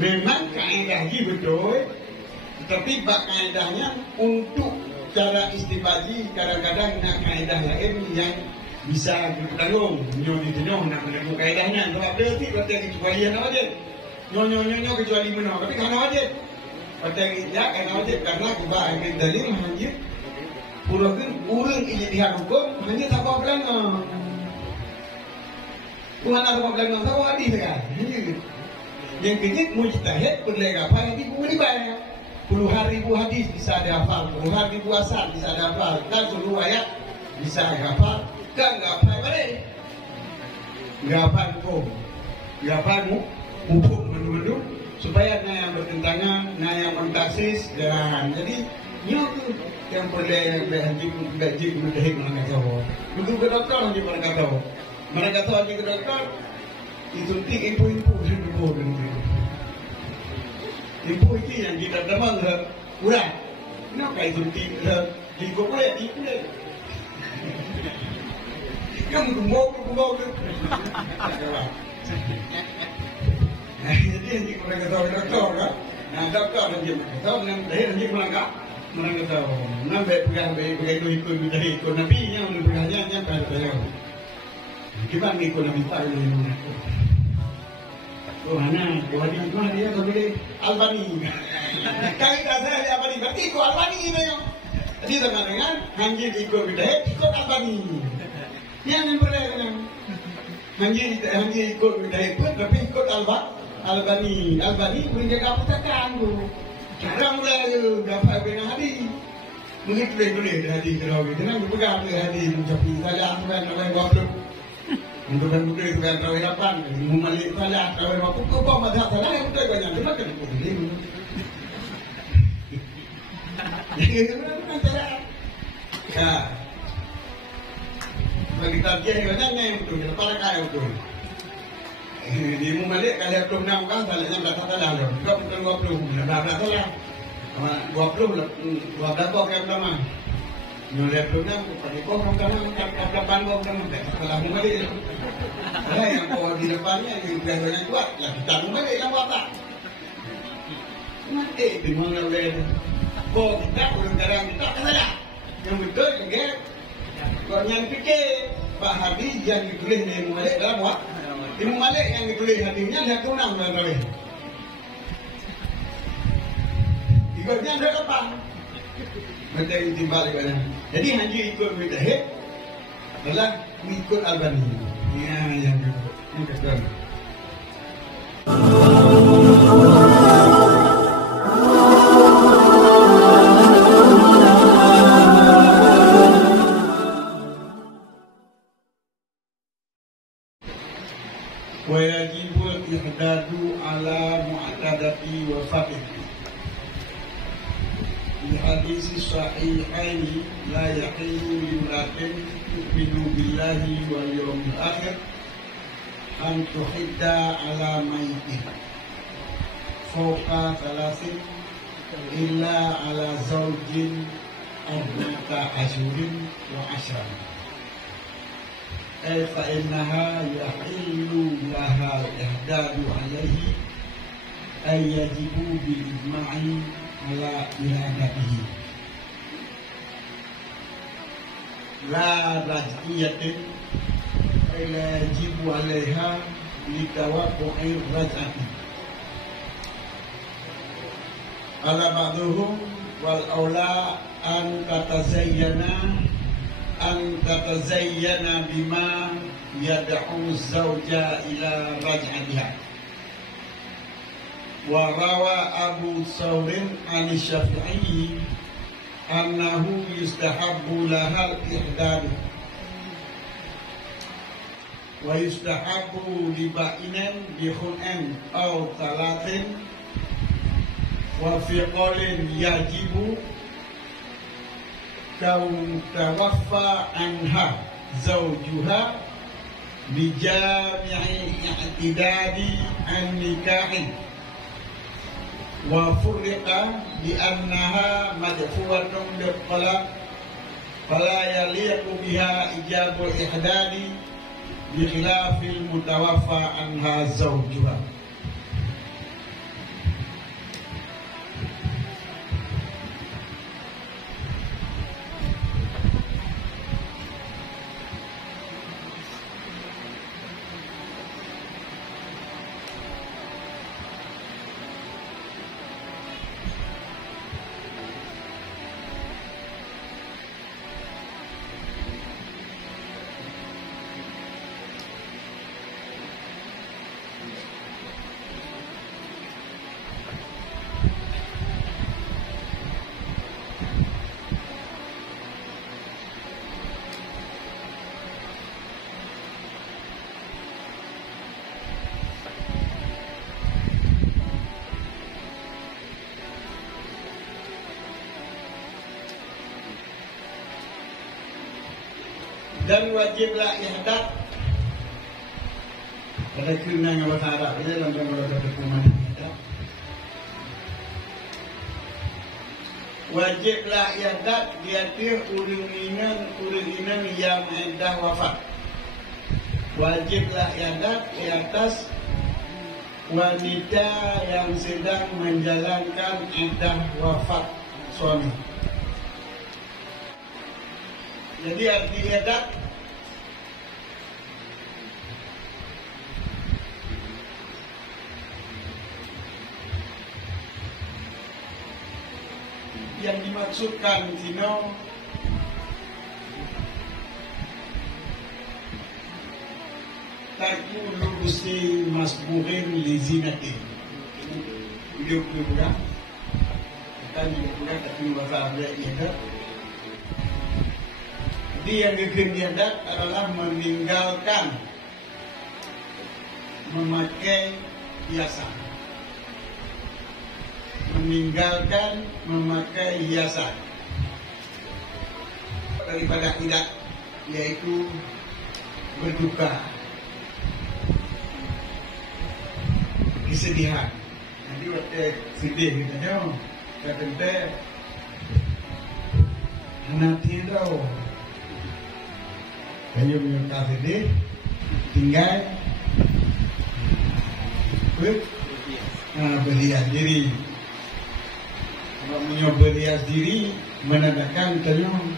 Memang kaedahnya betul, tapi bak kaedahnya untuk cara istibaji kadang-kadang nak kaedah lain yang bisa bertanggung nyoh nak menanggung kaedahnya. Sebab berarti kecuali yang wajib nyoh kecuali menang, tapi karena wajib ya karena wajib karena kita ambil dalil hanya pulakan urang ijtihad hukum hanya tak apa belanga bukan tak apa belanga tak apa hadis kan yang kejit mujtahid berlegapan nanti boleh banyak puluhan ribu hadis bisa dihafal, puluhan ribu asar bisa dihafal, dan seluruh ayat bisa dihafal, kan nggak hafal balik, nggak hafal hukum menu supaya yang bertentangan, yang mentaksis dan jadi nyo tu yang boleh gaji mudahik mereka tahu, itu ke dokter nanti mereka tahu lagi ke dokter itu ibu-ibu Ibu itu yang kita demang kurang. Kenapa itu tidak boleh? Kamu kumbau. Jadi yang kita tahu doktor kan? Nah doktor yang kita tahu dengan yang mereka tahu. Nampak pegang ikut Nabi yang pegangnya pada saya. Gimana ikut Nabi Pak ini? Mana? Mana dia sebagai Albani. Kali saya Albani, berarti ikut Albani ini yang. Jadi dengan hanjir ikut bidai, ikut Albani. Yang berbeda. Hanjir ikut bidai pun, tapi ikut Albani. Albani menjaga putakan tu. Orang mulai dapat bina hadi. Mungkin boleh hadi kerana kita nak berpegang hadi mencapai salah sampai 20. Untuk itu kan tahu harapan, memalik salah, tahu apa pun kau madhab salah yang betul banyak cuma kena boleh. Jadi kan cara. Ya. Bagi tarjih banyak yang betul, para kaya betul. Di memalik kalau belum nak kan salahnya berapa salah loh. Kau betul 20, berapa salah? 20 kau yang pertama. Nolak punya, pada kau kamu depan kau kamu setelah membalik. Yang kau di depannya yang biasanya kuat, lah kita membalik yang watak. Nanti di mana boleh? Kau kita belum kadang kita salah. Yang betul enggak? Kau yang fikir Pak Hadi yang ditulis di membalik dalam wak. Di membalik yang ditulis hatinya lihat tunang dalam kali. Ikutnya ada apa? Macam itu balik kan. Jadi hanya ikut mujtahid adalah ikut Albani. Ya yang kedua. Wa yajibu ihdadu ala mu'tadati wa faqih. Di hadis sahihain la yaqilu lillatin tu'minu billahi wal yawmil akhir an tuhidda ala mayyitin fawqa thalathin illa ala zawjin arba'ata ashhurin wa ashran ay fa innaha yahillu laha ihdadu alayhi ay yajibu bil ijma'i ala ihadatihi la raj'iyatin ila yajibu alaiha litawaqqu'ir raj'ati ala ba'duhum wal awla an tatazayyana bima yad'u zawja ila raj'atiha. Wa rawa Abu Thawrin an Syafi'i annahu yustahabbu lahal ihdad wa yustahabbu li ba'inin bi khul'in aw talatin wa fi qawlin yajibu kaun tawaffa anha zawjuha bi jami'i i'tidadi an nikahin wa furriqa bi annaha madfu'atun bil talaq fala yaliqu biha ijabul ihdadi bi khilafil mutawaffa anha zawjuha. Dan wajiblah ihdat pada kena yang bahasa Arab ini dalam beberapa dokumen ihdat. Wajiblah ihdat dia uringan yang iddah wafat. Wajiblah ihdat di atas wanita yang sedang menjalankan iddah wafat suami. Jadi arti ihdat yang dimaksudkan Tino takulu gusti masbuhin li zinatin. Beliau bukan tapi bahasa Arab ihdat. Dia yang ihdat adalah meninggalkan memakai hiasan. Meninggalkan memakai hiasan daripada ihdat, yaitu berduka, kesedihan. Nanti waktu sedih kita jauh, kata anak tiada. Kayu minta sedih, tinggal berhias diri. Kalau menyoba berhias diri, menandakan tenang.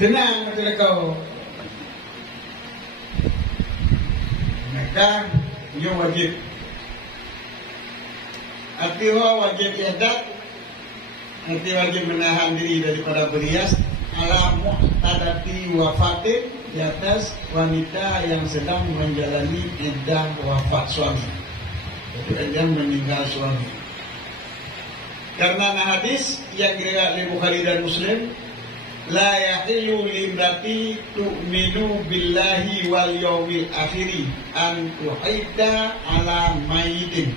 Tenang kata kau. Maka dia wajib. Arti wajib ihdat, arti wajib menahan diri daripada berhias. Ala muhtadati wafatin, di atas wanita yang sedang menjalani iddah wafat suami, itu yang meninggal suami. Karena hadis yang diriwayatkan oleh Bukhari dan Muslim, la yahilu limrati tu'minu billahi wal yawmil akhiri an tuhidda ala mayitin,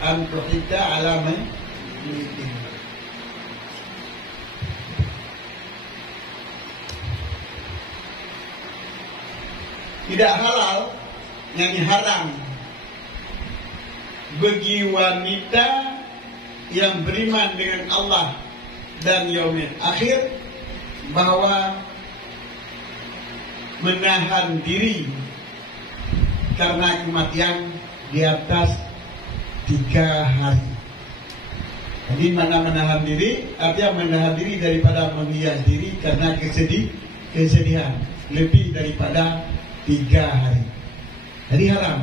an tuhidda ala mayitin. Tidak halal, yang haram bagi wanita yang beriman dengan Allah dan yaumil akhir bahwa menahan diri karena kematian di atas 3 hari. Jadi mana menahan diri, artinya menahan diri daripada menghias diri karena kesedihan lebih daripada 3 hari. Jadi haram.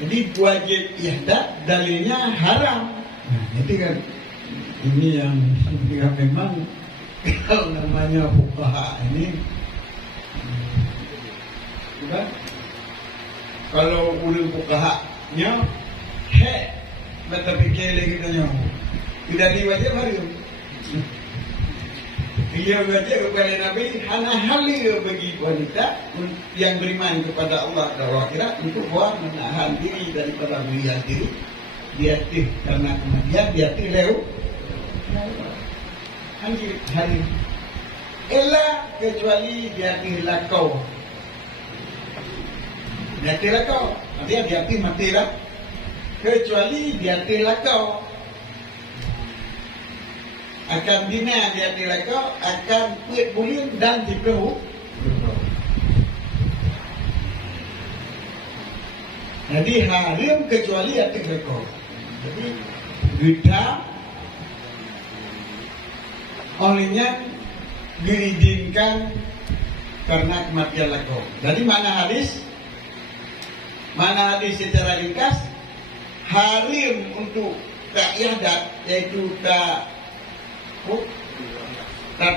Jadi wajib ihdat dalilnya haram. Nah, itu kan ini yang memang kalau namanya fuqaha ini bukan? Kalau ulul fuqaha-nya betul fikir lagi tanya. Tidak diwajib hari. Dia wajib kepada Nabi hana halil bagi wanita yang beriman kepada Allah dan akhirat untuk buat menahan diri daripada berhias diri diatih karena kematian diatih leu hari ella kecuali diatih lakau artinya diatih mati lah, kecuali diatih lakau akan dina diatih lakau akan kuit bulin dan dipehu. Jadi haram kecuali atik lakau. Jadi kita olehnya diizinkan karena kematian lakau. Jadi mana hadis? Mana hadis secara ringkas? Haram untuk tak ihdat, yaitu tak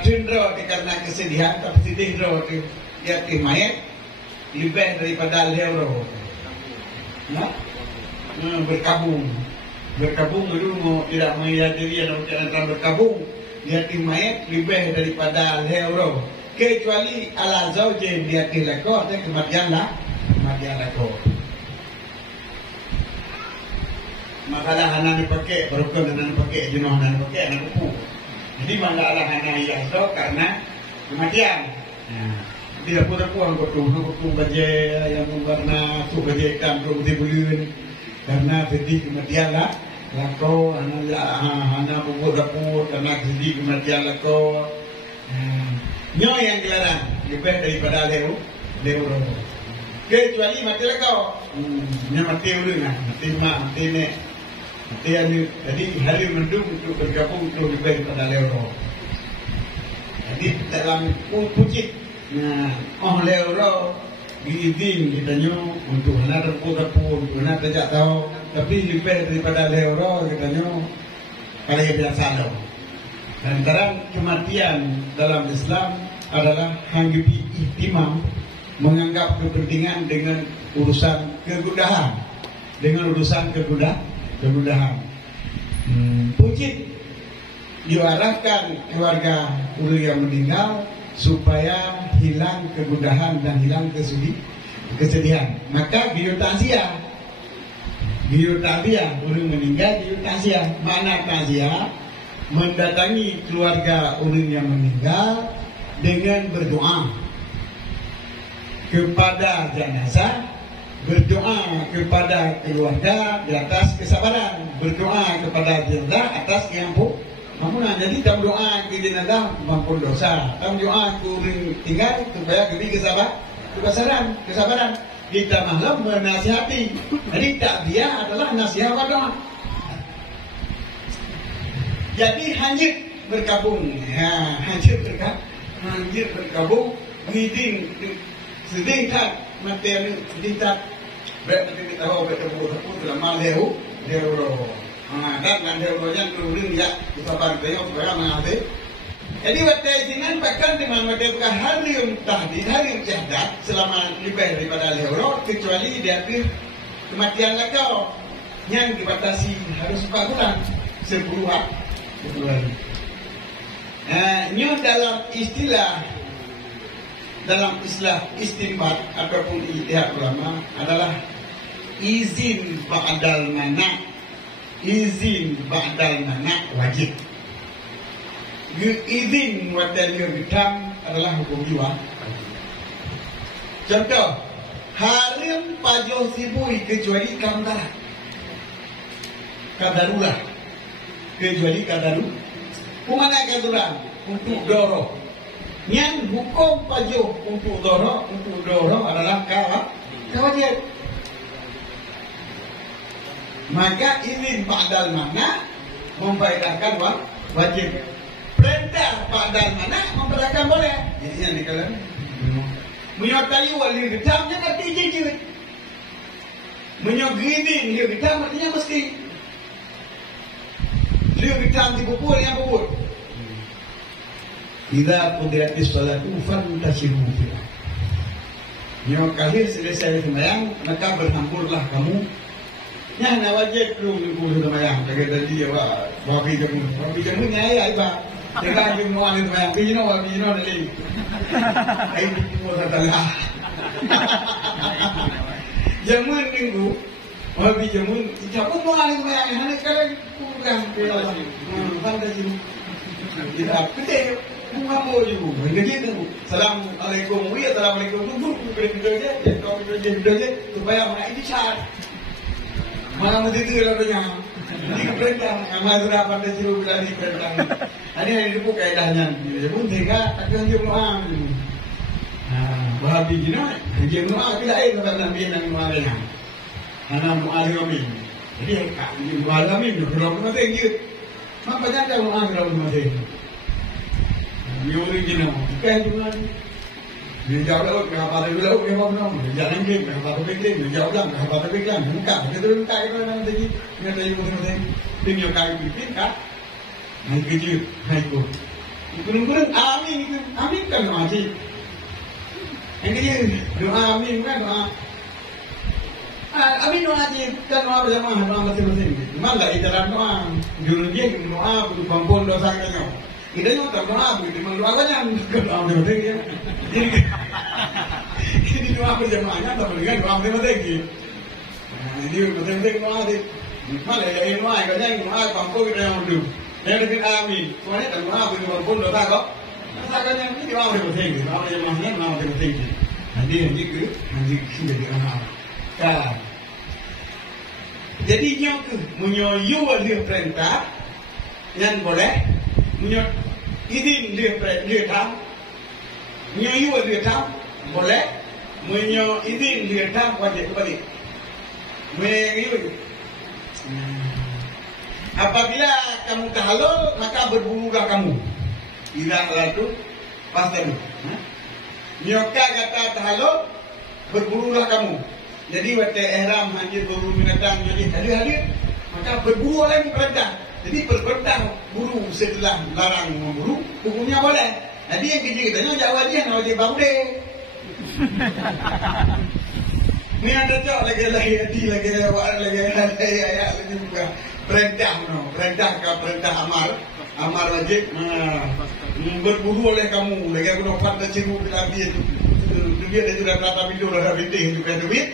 tindro karena kesedihan, tapi tindro dia mayat lebih daripada euro. Nah, berkabung dulu mau tidak melihat diri atau tidak berkabung dia mayat lebih daripada euro, kecuali ala zaujen dia tilako atau kematian lako. Makalah anak dipakai, berukun anak dipakai, jenuh anak dipakai, anak kuku. Jadi mana ala hana hiaso karena kematian. Nah, di dapur-dapur aku baca yang warna tu baca ikan tu dibulun karena jadi kemudian lah lako anak bubur dapur karena jadi kemudian lako nyo yang gelaran lebih daripada leu kecuali mati lako nyo mati ulun mati ne mati anu jadi hari mendung untuk bergabung itu lebih daripada leu jadi dalam pucik leu diizin kitanya untuk anak dapur anak tidak tahu tapi lebih daripada leu kitanya pada biasa lo. Dan terang kematian dalam Islam adalah hanggipi ihtimam menganggap kepentingan dengan urusan kegudahan kegudahan. Pucit diarahkan keluarga ulu yang meninggal supaya hilang kegudahan dan hilang kesedihan. Maka biu takziah ulu meninggal biu takziah. Mana takziah? Mendatangi keluarga orang yang meninggal dengan berdoa kepada jenazah, berdoa kepada keluarga di atas kesabaran, berdoa kepada jenazah atas keampunan. Jadi dalam doa ke jenazah mampun dosa, dalam doa ke orang tinggal supaya lebih kesabaran. Kita malam menasihati. Jadi takziah adalah nasihat doa. Jadi hanyut berkabung, hanyut berkabung, ngiding sedingkat materi sedingkat berarti kita tahu bertemu dalam maleu dan leu yang turun ya kita bantu supaya mengalir. Jadi waktu dengan bahkan di mana mereka harium tahdid, harium jahat selama lebih daripada leu kecuali di akhir kematian lagau yang dibatasi harus kurang 10 hari. Dalam istilah istimbat ataupun ijtihad ulama adalah izin ba'dal mana wajib. Izin wadal hitam adalah hukum jiwa. Contoh, harim pajo sibui kecuali kadarulah. Kecuali kadaru, kumana kadarulah untuk doro. Yang hukum pajo untuk doro adalah kawajib. Maka izin ba'dal mana memfaedahkan wajib. Perintah ba'dal mana memfaedahkan boleh. Jadi yang dikatakan menyertai wali hitam jangan dijijit. Menyogini hitam artinya mesti. Liu hitam di bubur yang bubur. Idza qudiyatis sholatu fantashiru fiha. Nyo kahir selesai sembahyang, maka berhamburlah kamu. Nya wajib lu sembahyang. Kata dia wabi jamu nya ai ba. Kita jemu anu sembahyang, bino dali. Ai di mo tala. Jamun minggu wabi jamun, siapa mau anu sembahyang, hanya kalian kurang fantasi. Kita pede Mungamu juga, begitu. Assalamualaikum, assalamualaikum. Tunggu berdoa supaya mana ini syarat. Mana mesti itu lalunya. Ini keperintah, amal sudah pada siru berani perintah. Ini yang dibuka kaidahnya. Pun tiga, tapi hanya doa. Bahabi jina, hanya doa tidak ada tempat nabi yang mengalihnya. Anak mu'alimin. Jadi hanya mu'alimin, kalau pun ada yang maka jangan doa kalau pun ada. Miuri gino, kan cuma ni jauh lah, kenapa ada dulu, kenapa belum? Jalan ke, kenapa pergi? Jauh lah, kenapa pergi? Muka, kita itu nanti kita itu tinggal kaki bikin kan? Naik kecil, naik ko. Kurang amin kan masih. Ini doa amin kan doa. Amin doa aja, kan doa berjamaah, doa masing-masing. Malah di dalam doa, juru dia doa untuk kampung dosa kanya. Kita juga tak doa begitu, mendoakannya doa masing-masing. Ini doa berjamaahnya tak boleh kan doa masing-masing. Ini masing-masing doa di malah yang doa, katanya doa kampung kita yang dulu. Yang lebih amin, soalnya tak doa begitu kampung dosa kok. Masakannya ini mau penting, mau yang mau penting. Nanti jadi anak. Kan. Jadi nyok menyoyu dia perintah yang boleh menyo izin dia tam menyoyu dia tam boleh menyo izin dia tam wajib kembali. Menyoyu. Apabila kamu tahalul maka berburulah kamu. Bila lalu pasti. Nyoka kata tahalul berburulah kamu. Jadi waktu ihram hadir berburu binatang jadi hadir maka berburu lagi perintah. Jadi perintah buru setelah larang memburu hukumnya boleh. Jadi yang kerja katanya jawab dia nak wajib bau deh. Ni ada cak lagi hati lagi ayat lagi buka perintah perintah amar wajib berburu oleh kamu lagi aku dapat tercium lebih itu dia sudah kata video dah bintik juga duit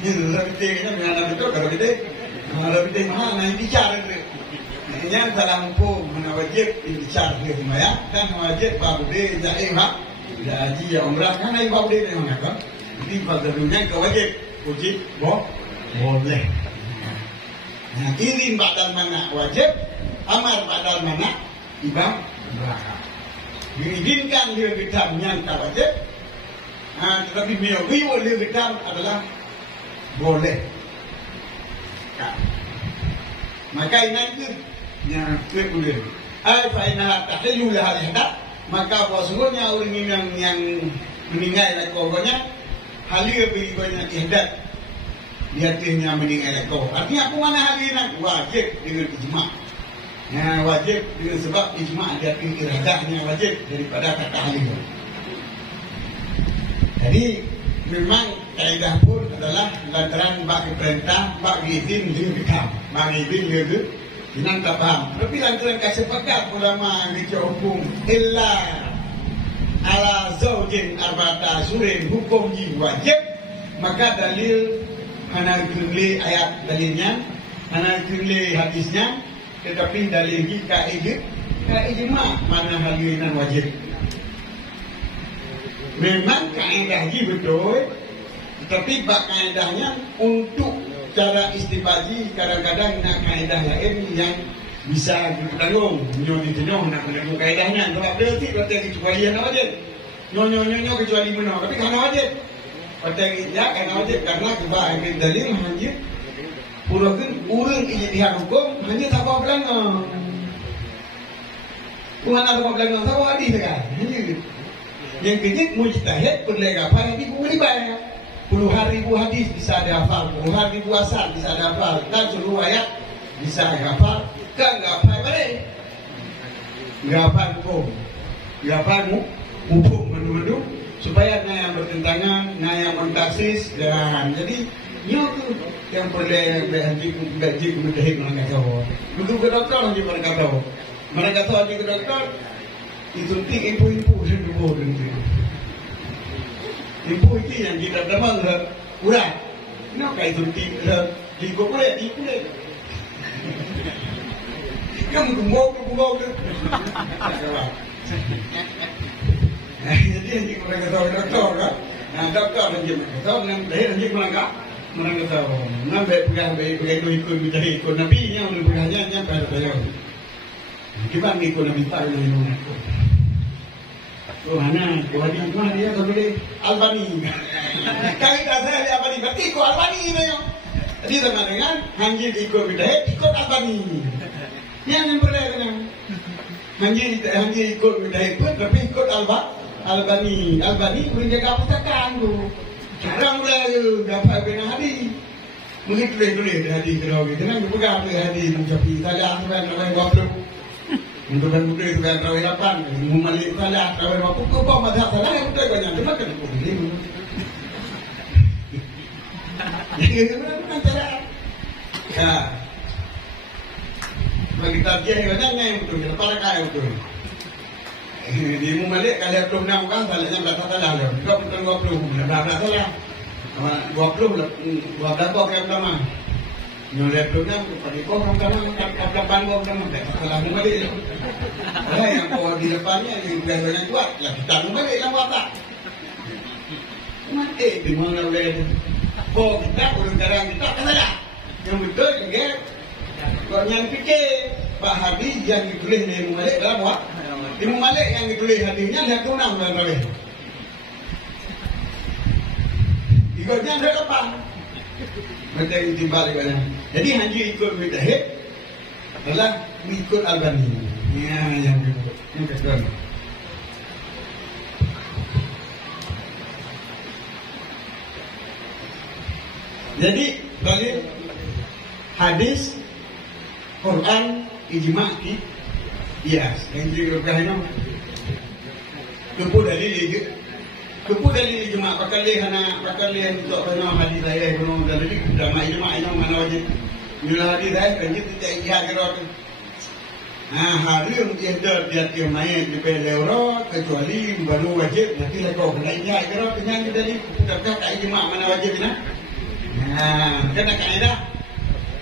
ini dah bintik kan dengan betul kalau bintik ada bintik mahal nah bicara tu yang dalam hukum mana wajib bicara dia ya dan wajib baru dia jadi hak haji ya umrah kan ai baru dia memang kan jadi pada dunia wajib boleh nah ini badal mana wajib amar badal mana ibadah diizinkan dia kita menyangka wajib tetapi biwa dia kita adalah boleh maka ini itu yang boleh fainah tahlilu lahal hadat maka sesungguhnya orang yang meninggal lakukannya halia bagi banyak ihdat di hatinya meninggal kau artinya apa mana halinan wajib dengan ijma' wajib dengan sebab ijma' dia iradahnya wajib daripada kata halia. Jadi memang kaidah pun adalah lantaran bagi perintah bagi izin dia bekam bagi izin dia dengan tak faham tapi lantaran kesepakat ulama bicara hukum illa ala zaujin arba'ata surin hukum wajib maka dalil mana kembali ayat dalilnya mana kembali hadisnya tetapi dalil ijma' mana halinan wajib memang kaedah betul tetapi bak kaedahnya untuk cara istibaji kadang-kadang nak kaedah lain yang bisa ditanggung nyo nak menanggung kaedahnya sebab berarti kecuali yang wajib nyo kecuali mana tapi karena wajib ya karena wajib karena kita ambil dalil hanya pulakan urang ijtihad hukum hanya tak apa belanga bukan ada apa belanga tak hadis kan hanya yang kejit mujtahid berlega apa yang ibu riba puluhan ribu hadis bisa dihafal puluhan ribu asar bisa dihafal dan seluruh ayat bisa dihafal kan enggak apa balik enggak apa hukum menu supaya yang bertentangan yang mentaksis dan jadi nyok yang boleh gaji mujtahid mereka tahu untuk ke dokter mereka tahu ke dokter itu ibu-ibu semua ibu itu yang kita demang urang kenapa itu di boleh kamu tunggu jadi yang mereka tahu dokter kan nah dokter yang tahu yang mereka tahu nampak pegang ikut ikut nabi yang pegangnya pada saya kita ikut nabi tak yang mana dia sebagai Albani kali saya Albani berarti ikut Albani ini jadi teman-teman hanjir ikut bidai ikut Albani yang berbeda hanjir ikut bidai pun tapi ikut Albani punya kepustakaan tu orang mulai dapat benar hadi mungkin tulis hadi kerana kita nak pegang hadi mencapai salah sampai orang waktu untuk buku itu kan tahu lapan, mumali salah tahu apa kau mazhab salah yang betul banyak cuma kan boleh. Jadi mana cara? Ya, bagi tabiat yang banyak yang betul, para kaya betul. Di mumali kalau belum nak kan salahnya berapa salah lah. Kau betul 20 salah. 20 kau yang pertama. Nyolek tu kan, pakai orang kamu panggung kamu, setelah balik. Yang kau di depannya yang biasanya kuat, lah kita balik yang watak. Mati di mana boleh? Kau kita urus garang kita kan ada. Yang betul juga, kau yang fikir Pak Habib yang ditulis di Imam Malik dalam wak. Imam Malik yang ditulis hadisnya lihat tunang dalam boleh. Ikutnya ada apa? Mereka itu balik kan. Jadi Haji ikut Mujahid adalah ikut Albani. Ya, yang kedua. Jadi dalil hadis, Quran, ijma' qiyas. Yang dikatakan itu dalil itu. Kepu dalil ijma' bakal lihat untuk benar hadis saya benar dalil drama ijma' yang mana wajib. Bila hadis saya kan itu tidak ijma' kerot. Hari yang dia main di Pelero kecuali baru wajib nanti lekau kena ijma' kerot yang dari dekat tak ijma' mana wajib nah. Kena kaidah.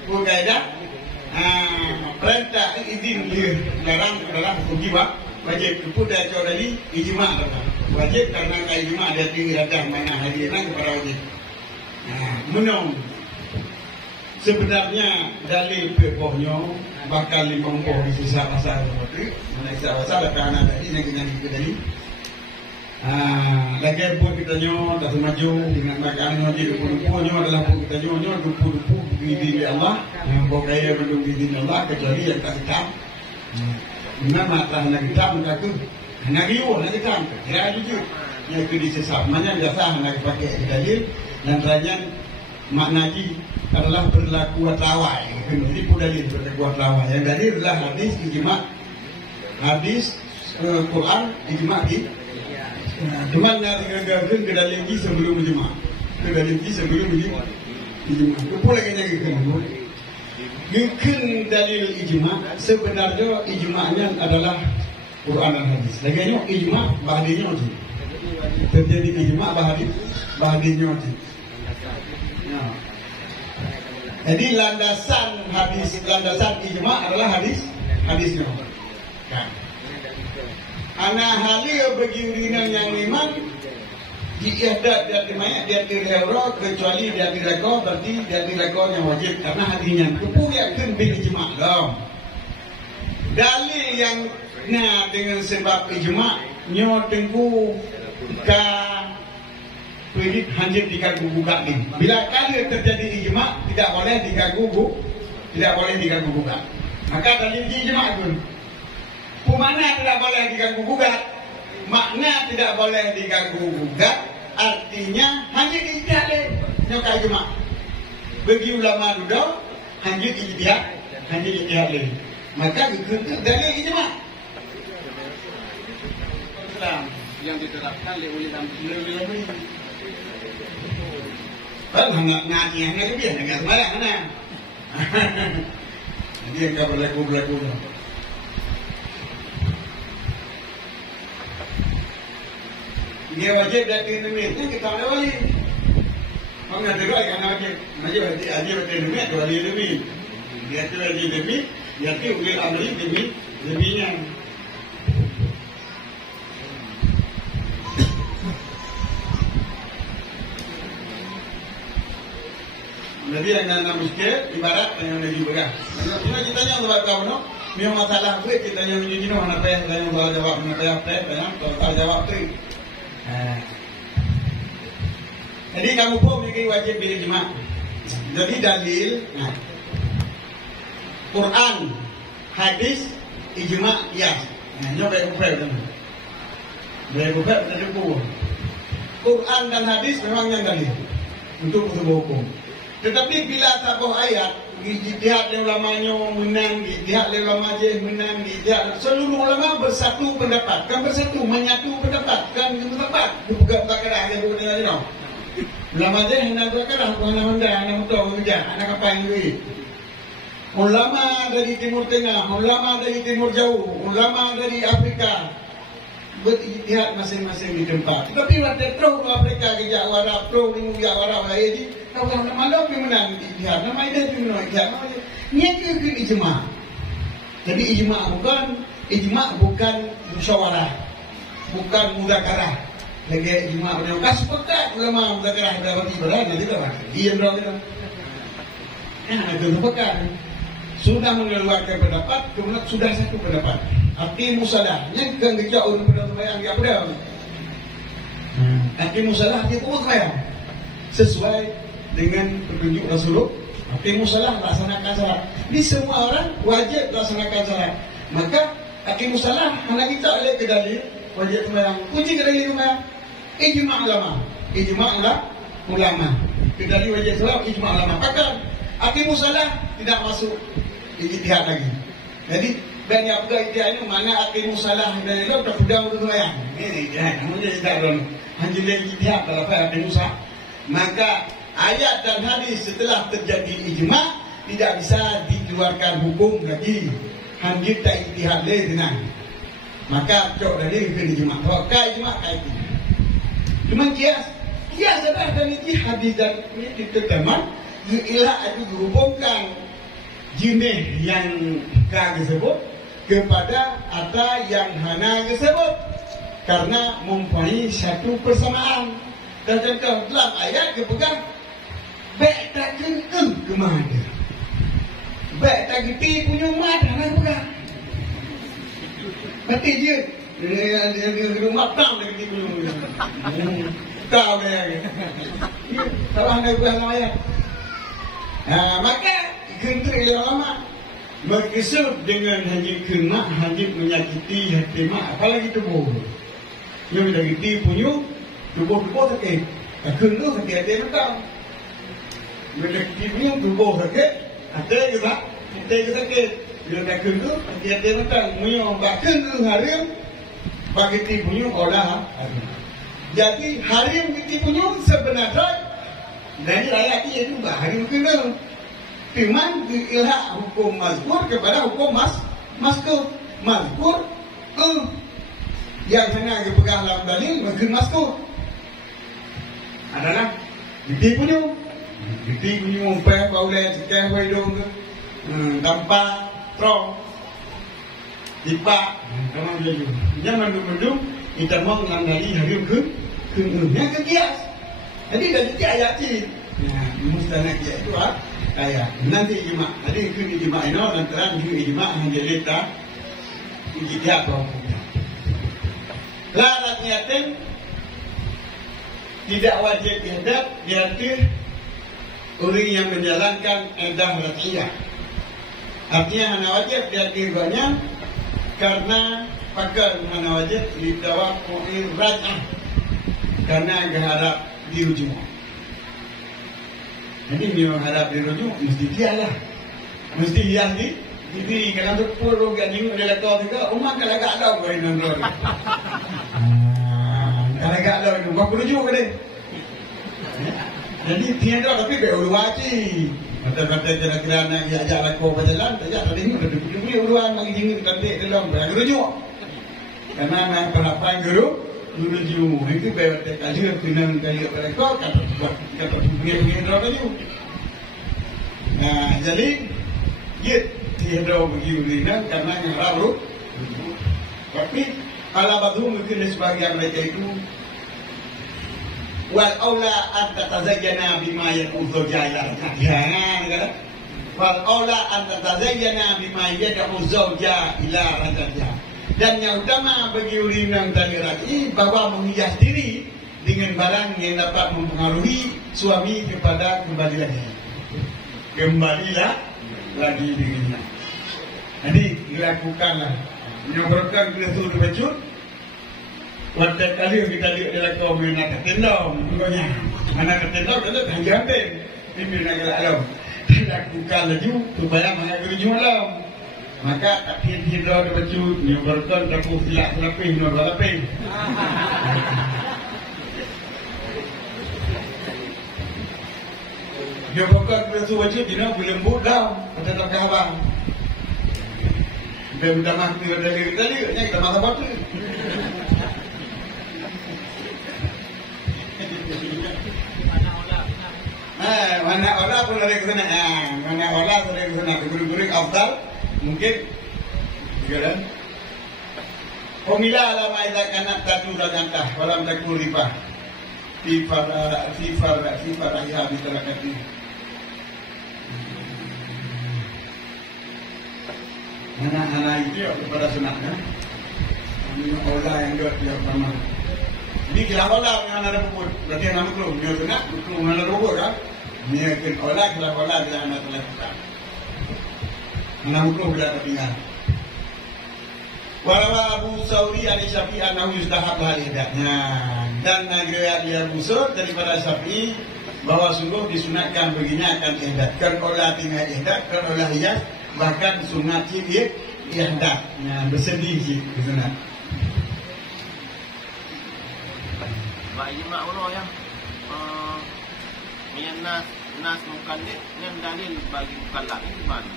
Bu kaidah. Perintah izin dilarang adalah hukum jiwa. Wajib itu dah jauh dari ijma' wajib karena ijma' ada tinggi datang mana hadiran kepada wajib. Menung sebenarnya dalil pepohnya bakal 50 di sisa pasal seperti mana sisa pasal datang ada ini yang kita tadi. Lagi pun kita nyo dah maju dengan makanan wajib punya adalah pun kita nyo dupu di Allah yang boleh belum di Allah kecuali yang tak hitam. Dengan mata nak hitam tak tu, nak riuh nak hitam, ya jujur. Yang itu disesat, mana biasa nak pakai dalil dan tanya maknaji adalah berlaku tawai. Jadi pun dalil berlaku tawai. Yang dalil adalah hadis ijma', hadis Quran ijma' di. Cuma nak dengarkan ke dalil ini sebelum ijma', ke dalil ini sebelum ijma'. Apa lagi yang kita kenal? Mungkin dalil ijma' sebenarnya ijma'nya adalah Quran dan hadis. Lagi ijma' bahadinya wajib. Terjadi ijma' bahadinya wajib. Jadi landasan ijma' adalah hadisnya. Anak halil bagi urinan yang iman dia direko kecuali dia direko berarti dia direko yang wajib karena hatinya kupu yakin bil ijma' dong. Dalil yang dengan sebab ijma' nyo tengku ka predik hanjit diganggu gugat ni. Bila kali terjadi ijma' tidak boleh diganggu gugat. Maka dalil ijma' itu mana tidak boleh diganggu gugat. Makna tidak boleh diganggu gugat artinya hanya ijtihad nyoka ijma'. Bagi ulama dulu hanya ijtihad. Maka itu dalil ijma'. Islam yang diterapkan oleh ulama. Ngaji hanya dia dengan sembarang mana. Dia enggak berlaku. Dia wajib dari demi itu kita ada wali. Mana ada lagi yang wajib dari demi. Dia tu wajib demi, dia tu ulil amri deminya. Nabi yang nak miskin ibarat yang lagi berah. Kita tanya sebab kau no, memang masalah tu kita yang menjadi no nak payah yang salah jawab nak payah kalau salah jawab tu. Jadi kamu pun memiliki wajib bil ijma'. Jadi dalil Quran, hadis, ijma', qiyas. Nyoba kupel kan. Boleh kupel tak cukup. Quran dan hadis memang yang dalil untuk sebuah hukum. Tetapi bila sabuh ayat ijtihad ulamanya menang, ijtihad ulama je menang, ijtihad seluruh ulama bersatu pendapat, kan bersatu menyatu pendapat, kan pendapat bukan perkara yang bukan no. Ulama je hendak perkara bukan Honda, anak motor kerja, anak apa yang duit. Ulama dari Timur Tengah, ulama dari Timur Jauh, ulama dari Afrika berijtihad masing-masing di tempat. Tetapi waktu terus Afrika kerja Arab, terus di Arab jadi kau nak malam menang ijtihad, nama ida menang ijtihad. Ni ke ijma'. Jadi ijma' bukan musyawarah, bukan mudzakarah. Lagi ijma' ulama kas sepakat ulama mudzakarah dah bagi berada juga kan. Dia berada kita. Itu sepakat. Sudah mengeluarkan pendapat, kemudian sudah satu pendapat. Hakim musalah, yang kerja orang pada sembahyang dia apa? Hakim musalah dia turut sembahyang sesuai dengan petunjuk Rasulullah. Hakim musalah laksanakan salat. Ini semua orang wajib laksanakan salat. Maka hakim musalah hanya kita oleh kedalil wajib sembahyang. Kunci kedalil sembahyang ijma' ulama. Ijma' ulama. Kedalil wajib salat ijma' ulama. Maka hakim musalah tidak masuk ijtihad lagi. Jadi dan yang pegang ijtihad ini mana hakim musalah dan itu dah pedang untuk sembahyang. Ini ijtihad. Namun dia tidak dulu. Hanya ijtihad kalau hakim musalah. Maka ayat dan hadis setelah terjadi ijma' tidak bisa dikeluarkan hukum lagi. Hanya tak ijtihad lagi tenang. Maka cok dari ke ijma'. Kalau kai ijma' kai itu. Cuma kias adalah dari hadis dan ini ditemukan ialah itu dihubungkan jenis yang tersebut kepada ada yang hana tersebut karena mempunyai satu persamaan. Dan contoh dalam ayat dia pegang baik tak kengkeng ke mana, baik tak geti punya mana nak pegang. Berarti dia rumah tang dia geti punya. Tahu dia. Kalau anda pegang sama ayat. Maka kenteri ulama berkisut dengan haji kena, haji menyakiti hati mak, apalagi tubuh. Yang dah geti punya tubuh sakit. Kena sakit betul. Bila geti punya tubuh sakit, hati ke sakit. Bila dah kena hati betul. Punya bahkan ke harim bagi geti punya olah. Jadi harim geti punya sebenarnya dari ayat ini juga harim kena. Firman diilhak hukum mazkur kepada hukum maskur. Mazkur yang hanya dipegang dalam dalil mazkur maskur adalah geti punya umpai baulai cekai hidung ke tanpa trong tipak kamu jadi jangan mendung kita mau menandai harim ke yang kekias. Jadi dari ayat ini mustahil kias itu ayat nanti ijma' ada ke ijma' ini lantaran juga ijma' hanya letak ijtihad hukumnya. Larat niatin tidak wajib ihdat berarti orang yang menjalankan edah ratiyah. Artinya hanya wajib berarti banyak karena pakar hanya wajib ditawakku'ir raj'ah karena berharap dirujuk. Jadi dia harap dirujuk mesti dia lah. Mesti yang jadi kalau tu puluh gaji dia lekau juga umat kalau agak lau kau ini nol. Kalau agak lau itu kau rujuk ke dia. Jadi tiada tapi beulu wajib. Kata-kata kira-kira nak ajak lekau berjalan, ajak tadi ni ada dua uluan bagi jingin kantik dalam bagi rujuk. Karena nak pendapat guru rujuk itu berarti kajian pinang kajian lekau kata punya tadi. Nah, jadi tiada bagi urinan karena yang raru. Tapi ala badu mungkin sebagian mereka itu wal aula an tatazayyana bima yaqulu jaya. Kan? Wal aula an tatazayyana bima yad'u zawja ila rajulha. Dan yang utama bagi urinan tadi lagi bahwa menghias diri dengan barang yang dapat mempengaruhi suami kepada kembalilah dirinya. Jadi dilakukanlah menyuburkan kita tu bercut. Waktu kali kita lihat dalam kaum yang nak ketendau, contohnya anak ketendau kita hanya ambil pimpin negara alam. Dilakukan lagi supaya mengajar jualan. Maka akhir kita bercut menyuburkan takut silap selapih nolapih. Dia bukan bersu wajib dia boleh mudah kata terkawang. Dia minta maaf dia dari tadi nya kita maaf apa tu. Mana orang pun ada ke sana. Mana orang ada ke sana. Guru-guru afdal mungkin kan. Pemila lah maiza kanat tatu dagantah walam takul riba. Sifar ayah bitalakati. Anak-anak itu kepada sunatnya. Ini olah yang dia pertama. Ini kira olah yang ada puput. Berarti yang nama kelum. Dia sunat, kelum ada puput kan. Ini kira olah bila anak telah kita. Nama kelum bila tertinggal. Walawa Abu Sauri al-Syafi'i anahu yustahab lahal ihdahnya. Dan nagriat dia busur daripada Syafi'i bahwa sungguh disunatkan baginya akan ihdah. Kan olah tinggal ihdah, kan olah hias. Bahkan sunat cipik ihdah. Bersedih cip sunat. Pak Ijma' Allah yang yang nas mukallid yang dalil bagi mukallaf itu mana?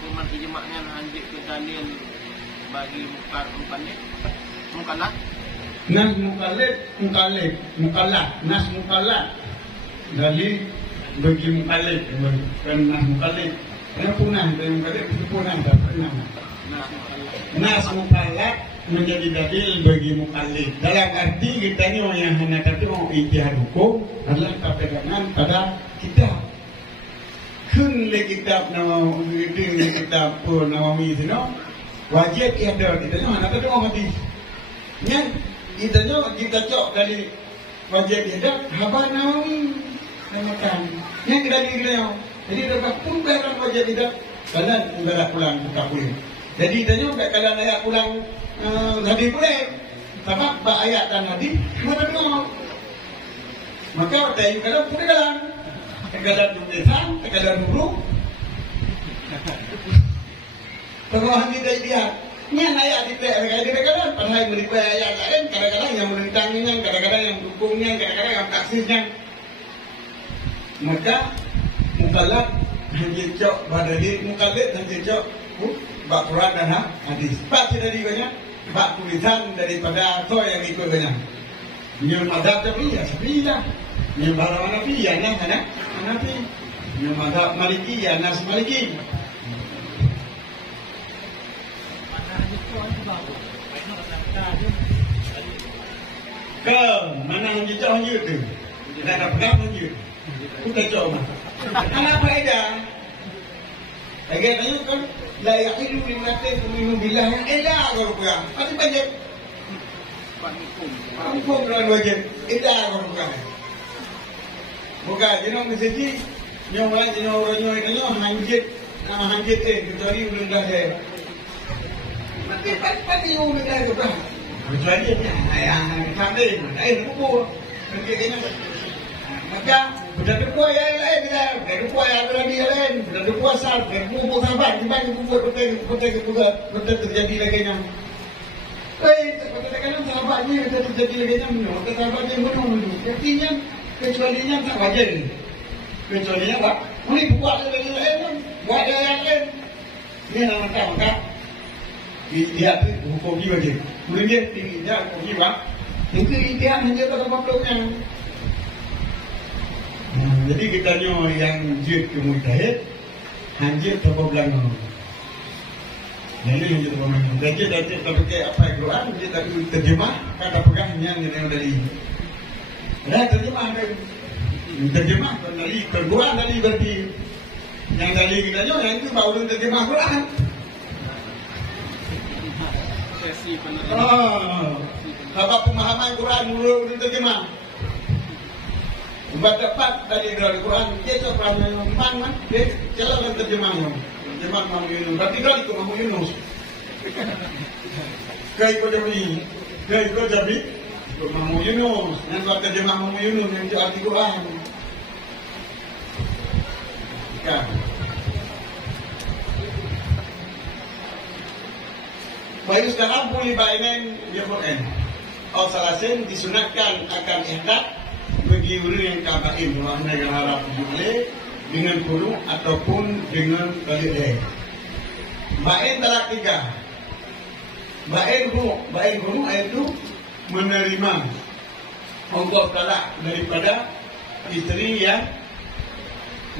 Cuma ijma'nya lanjut ke dalil bagi mukallaf. Nas mukallaf. Nas mukallaf. Dalil bagi mukallaf. Bukan nas mukallaf. Karena punah dari mukallaf itu punah tak pernah. Nas mukallaf menjadi dalil bagi mukallaf. Dalam arti kita ni orang yang hendak kata orang ijtihad hukum adalah pegangan pada kitab. Kun le kitab nama kitab pun nama mizno wajib ada kita ni hendak kata orang hadis. Yang kita cok dari wajib ada habar nawawi namakan. Yang dari kita jadi dapat pun bayar wajib ada kalau ibarat pulang buka pulang. Jadi tanya kalau ayat pulang hadis boleh. Sebab ayat dan hadis mana dulu. Maka dari kalau pun dalam tegala tulisan, tegala dulu. Kalau hadis dia nya ayat di kadang-kadang padahal berikan ayat lain, kadang-kadang yang menentangnya, kadang-kadang yang dukungnya, kadang-kadang yang taksisnya. Maka mukallaf hanya cok badali mukallaf hanya cok bak Quran dan hadis. Baca dari banyak bak tulisan daripada to yang ikut banyak. Yang mazhab tapi ya sepilah. Yang balawan nabi ya nabi. Yang mazhab Maliki ya nas Maliki. Ke mana hanya cok hanya tu. Tidak ada pegang hanya. Kita coba. Anak faedah. Lagi tanya kan la yahilu lillahi tu'minu billahi illa ghurqa. Pasti banyak. Hukum dan wajib illa ghurqa. Bukan jenong mesti nyong orang hanjit kecuali ulun dah dia. Mati pati ulun dah ke bah. Kecuali yang sampai kubur. Kena maka sudah berkuah yang lain kita, sudah berkuah yang lagi yang lain, sudah berkuah sah, sudah kubur sahabat, dibanding kubur betul terjadi lagi yang. Kadang-kadang sahabatnya betul terjadi lagi yang mana? Maka sahabatnya menung. Artinya kecualinya tak wajar. Kecualinya apa? Ini buat lagi lain, buat yang lain. Ini nama maka dia hukum jiwa je. Kemudian dia tinggi dia hukum jiwa. Itu dia hanya pada makhluknya. Jadi kita yang jid ke mujtahid hanjir atau belanga. Jadi yang kita memang jadi kita pakai apa Quran kita terjemah kata pegangnya yang dari. Dah terjemah dari terjemah dari Quran dari berarti yang dari kita yang itu baru terjemah Quran. Apa pemahaman Quran dulu terjemah. Buat dapat dari Al-Quran, dia seorang yang mana, dia jalan terjemahnya. Terjemah Muhammad Yunus. Berarti kali itu Muhammad Yunus. Kaya ikut jadi Muhammad Yunus. Yang buat terjemah Muhammad Yunus yang di Al-Quran. Kan. Baik sekarang boleh bainin dia Quran. Al-Salasin disunatkan akan ihdat bagi orang yang kabain makna yang harap boleh dengan kulu ataupun dengan balik. Bain talak 3. Bain kulu itu menerima Allah talak daripada isteri yang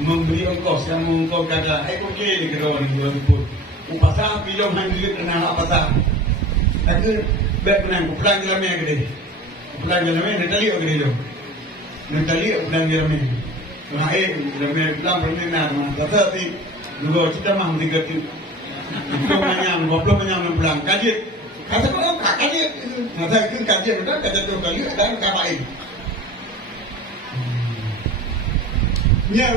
memberi ongkos yang mengongkos kata, okey ni kedua ni dua sebut. Upasa film handil kena apa sah. Tapi bet menang pulang jalan ni gede. Pulang jalan ni tali gede lo. Tali pulang jalan ni. Nah jalan pulang pulang nak kata si dua kita mah tiga tu. Itu menyam, 20 menyam pulang. Kaji kata kau kaji. Kata itu kaji betul kata tu kaji dan kapain. Nya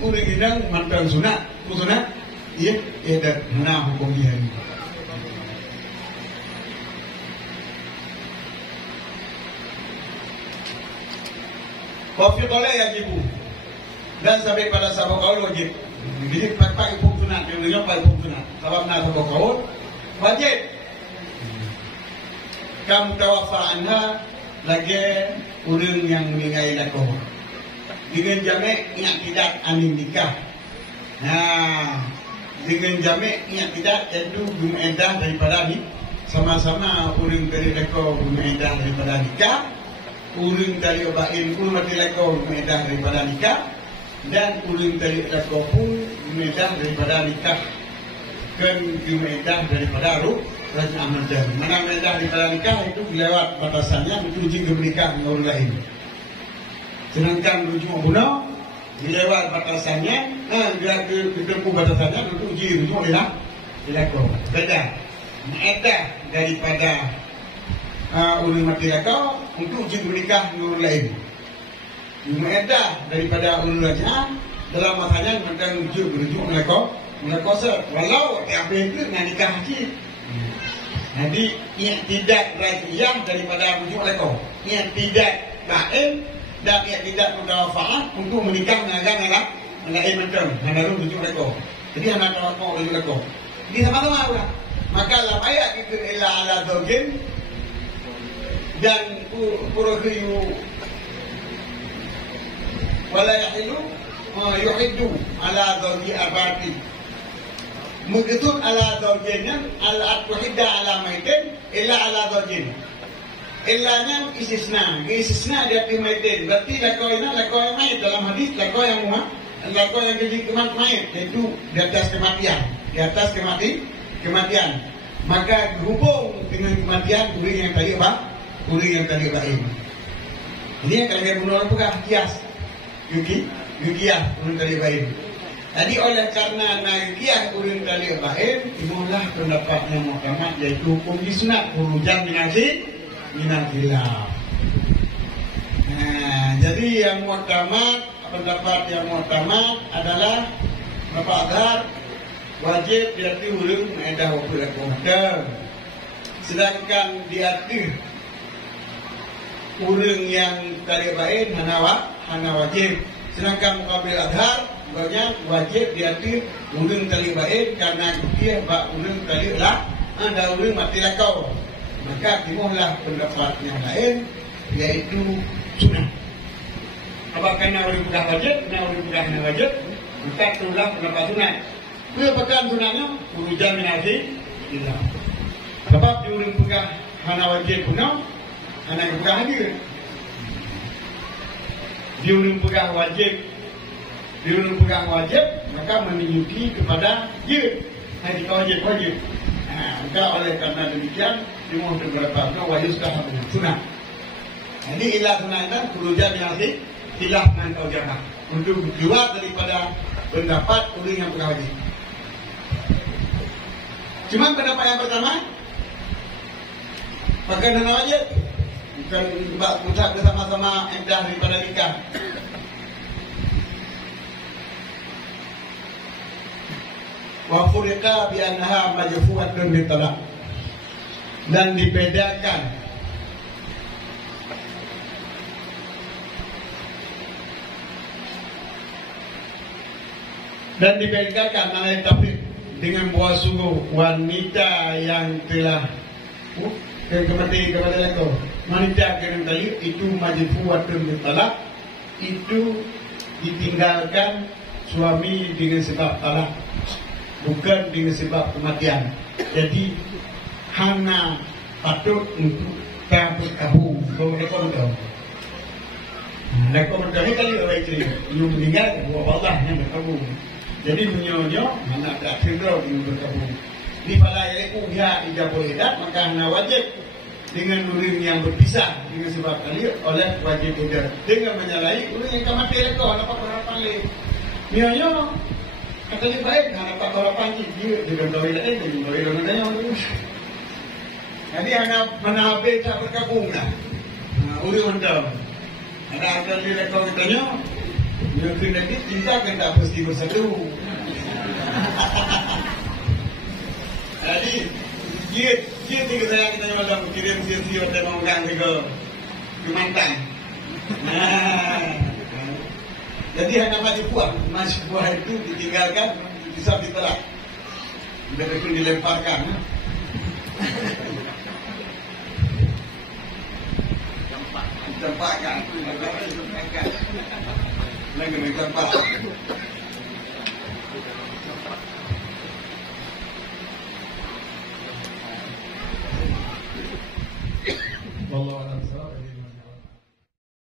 urang hidang mantan sunat, sunat, iya, dah mana hukum dia ni. Kopi boleh ya ibu, dan sampai pada sahabat kaul wajib. Jadi pakai hukum sunat, yang dengar pakai hukum sunat. Sebab nak sahabat kaul wajib. Kamu tawafa anha lagi urang yang meninggal lakoh. Dengan jamek yang tidak anin nikah. Nah, dengan jamek yang tidak itu gumedah daripada ni sama-sama urang dari leko gumedah daripada nikah, urang dari obain pun mati leko gumedah daripada nikah, dan urang dari leko pun gumedah daripada nikah. Kan gumedah daripada ruh rajin amal jari. Mana gumedah daripada nikah itu lewat batasannya itu jika menikah dengan orang lain. Sedangkan rujuk bunuh dilewat batasannya, dia ditempuh batasannya untuk uji rujuk dilakau. Beda. Mu'edah daripada orang mati lakau untuk uji menikah dengan orang lain. Mu'edah daripada orang rajin dalam masanya tentang rujuk melakau ser. Walau apa itu dengan nikah haji. Jadi yang tidak rajiyah daripada rujuk melakau, yang tidak bain dan ia tidak mutawafaah untuk menikah dengan anak menteri, menurut tujuh lekor. Jadi anak tawafaah tujuh lekor. Jadi sama-sama pula. Maka dalam ayat itu ila ala zaujin dan purukhiyu wala yahilu yuhiddu ala zauji arba'ati. Mengikut ala zaujinnya ala tuhidda ala maitin ila ala zaujin. Ilahnya istisna dia timaitin. Berarti lakau yang mayat dalam hadis lakau yang jadi mayat yaitu di atas kematian, kematian. Maka hubung dengan kematian uring yang tadi apa? Uring yang tadi baik. Ini yang kalian bunuh orang bukan kias, yukiah uring tadi baik. Jadi oleh karena naikiyah uring tadi baik, itulah pendapatnya Muhammad yaitu hukum disunat hurujan minal khilaf. Jadi yang mu'tamad, pendapat yang mu'tamad adalah Bapak Azhar wajib diarti urang edah waktu lakukan. Sedangkan diarti urang yang talibain hana wajib. Sedangkan Muqabil Azhar banyak wajib diarti urang talibain karena dia bak urang talilah anda urang mati lakau. Maka timulah pendapat yang lain yaitu sunnah. Apakah nak boleh buka wajib, nak boleh buka hana wajib? Maka itulah pendapat sunnah. Kepekaan sunnahnya urujan minasi tidak. Sebab diurang buka hana wajib punau, hana buka hadir. Diurang buka wajib, maka menunjuki kepada dia. Hai jika wajib. Maka oleh karena demikian dimuh beberapa wajib sudah sunnah. Jadi ilah sunnah itu urujan minasi tidak mengkau jamak untuk keluar daripada pendapat orang yang bukan wajib. Cuma pendapat yang pertama pakai hana wajib bukan ucap bersama-sama edah daripada nikah. Wa furiqa bi annaha majfu'atun bi talaq, dan dibedakan oleh tafsir dengan buah sungguh wanita yang telah kemati kepada leko wanita kena tadi itu majfu'atun bi talaq, itu ditinggalkan suami dengan sebab talak, bukan dengan sebab kematian. Jadi hana patut untuk tampil kabu. Kau tahu. Rekomendasi kali orang itu, belum meninggal, Allah yang berkabung. Jadi menyonya, anak terakhir yang berkabung. Di balai itu ya tidak boleh dat, maka hanya wajib dengan urin yang berpisah dengan sebab kali oleh wajib edar dengan menyalahi urin yang kamat itu anak pakar paling. Menyonya, katanya baik, anak pakar paling dia dengan toilet dengan toilet yang terus. Jadi anak mana beda berkabung lah, urin mendam. Ada akan direkod katanya, mungkin lagi cinta kan tak mesti bersatu. Jadi, dia tiga saya kita malam kirim sisi pada menggang ke mantan. Jadi hanya masih buah itu ditinggalkan bisa ditolak, betul dilemparkan. Tempatkan, lagi tempat.